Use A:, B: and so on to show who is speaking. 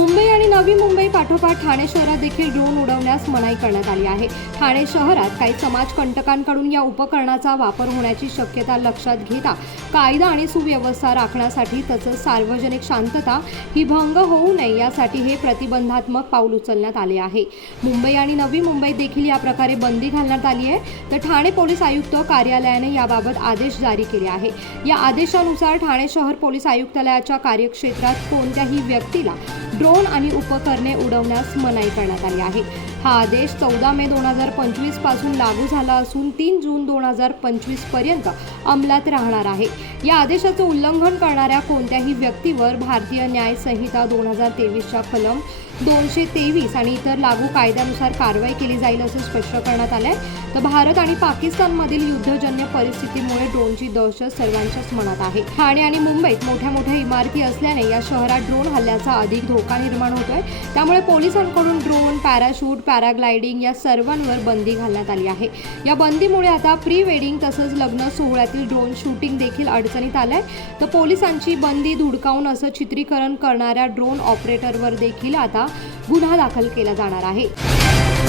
A: मुंबई आणि नवी मुंबई पाठोपाठ ठाणे शहरात देखील ड्रोन उडवण्यास मनाई करण्यात आली आहे. ठाणे शहरात काही समाजकंटकांकडून या उपकरणाचा वापर होण्याची शक्यता लक्षात घेता कायदा आणि सुव्यवस्था राखण्यासाठी तसंच सार्वजनिक शांतता ही भंग होऊ नये यासाठी हे प्रतिबंधात्मक पाऊल उचलण्यात आले आहे. मुंबई आणि नवी मुंबईत देखील या प्रकारे बंदी घालण्यात आली आहे. तर ठाणे पोलीस आयुक्त कार्यालयाने याबाबत आदेश जारी केले आहे. या आदेशानुसार ठाणे शहर पोलीस आयुक्तालयाच्या कार्यक्षेत्रात कोणत्याही व्यक्तीला ड्रोन आणि उपकरणे उडवण्यास मनाई करण्यात आली आहे. हा आदेश चौदा मे दोन हजार पंचवीसपासून लागू झाला असून तीन जून दोन हजार पंचवीसपर्यंत अंमलात राहणार आहे. या आदेशाचं उल्लंघन करणाऱ्या कोणत्याही व्यक्तीवर भारतीय न्याय संहिता दोन हजार तेवीसच्या कलम दोनशे तेवीस आणि इतर लागू कायद्यानुसार कारवाई केली जाईल असं स्पष्ट करण्यात आलंय. तर भारत आणि पाकिस्तानमधील युद्धजन्य परिस्थितीमुळे ड्रोनची दहशत सर्वांच्याच मनात आहे. ठाणे आणि मुंबईत मोठ्या मोठ्या इमारती असल्याने या शहरात ड्रोन हल्ल्याचा अधिक धोका निर्माण होतोय. त्यामुळे पोलिसांकडून ड्रोन पॅराशूट पॅराग्लायडिंग या सर्वांवर बंदी घालण्यात आली आहे. या बंदीमुळे आता प्री वेडिंग तसंच लग्न सोहळ्यातील ड्रोन शूटिंग देखील अडचणीत आलं आहे तर पोलिसांची बंदी धुडकावून असं चित्रीकरण करणाऱ्या ड्रोन ऑपरेटरवर देखील आता गुन्हा दाखल केला जाणार आहे.